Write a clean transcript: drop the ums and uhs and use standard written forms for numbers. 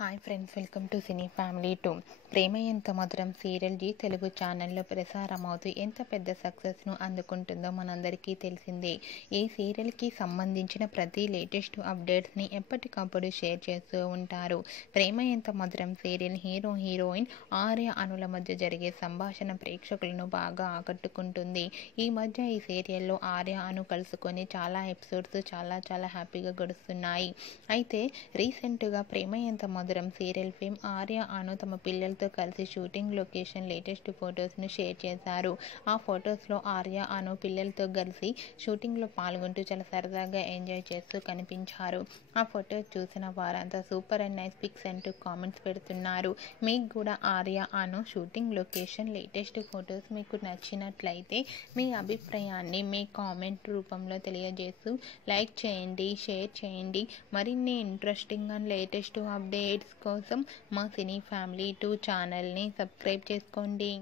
Hi friends, welcome to cine family 2. ప్రేమ ఎంత మధురం serial G Telugu ఛానల్లో ప్రసారమవుతూ ఎంత పెద్ద సక్సెస్ను అందుకుంటుందో మనందరికీ తెలిసిందే. ఈ సీరియల్కి సంబంధించిన ప్రతి లేటెస్ట్ అప్డేట్స్ని ఎప్పటికప్పుడు షేర్ చేస్తూ ఉంటారు. ప్రేమ ఎంత మధురం సీరియల్ హీరో హీరోయిన్ ఆర్య అనుల మధ్య జరిగే సంభాషణ ప్రేక్షకులను బాగా ఆకట్టుకుంటుంది. ఈ మధ్య ఈ సీరియల్లో ఆర్య అను కలుసుకొని చాలా ఎపిసోడ్స్ చాలా హ్యాపీగా గడుస్తున్నాయి. అయితే రీసెంట్గా ప్రేమ ఎంత మధురం సీరియల్ ఫేమ్ ఆర్య అను తమ పిల్లలతో కలిసి షూటింగ్ లొకేషన్ లేటెస్ట్ ఫొటోస్ను షేర్ చేశారు. ఆ ఫొటోస్లో ఆర్య అను పిల్లలతో కలిసి షూటింగ్లో పాల్గొంటూ చాలా సరదాగా ఎంజాయ్ చేస్తూ కనిపించారు. ఆ ఫొటోస్ చూసిన వారంతా సూపర్ అండ్ నైస్ పిక్స్ అంటూ కామెంట్స్ పెడుతున్నారు. మీకు కూడా ఆర్య అను షూటింగ్ లొకేషన్ లేటెస్ట్ ఫొటోస్ మీకు నచ్చినట్లయితే మీ అభిప్రాయాన్ని మీ కామెంట్ రూపంలో తెలియజేస్తూ లైక్ చేయండి, షేర్ చేయండి. మరిన్ని ఇంట్రెస్టింగ్ అండ్ లేటెస్ట్ అప్డేట్స్ కోసం మా సినీ ఫ్యామిలీ 2 ఛానల్ని సబ్స్క్రైబ్ చేసుకోండి.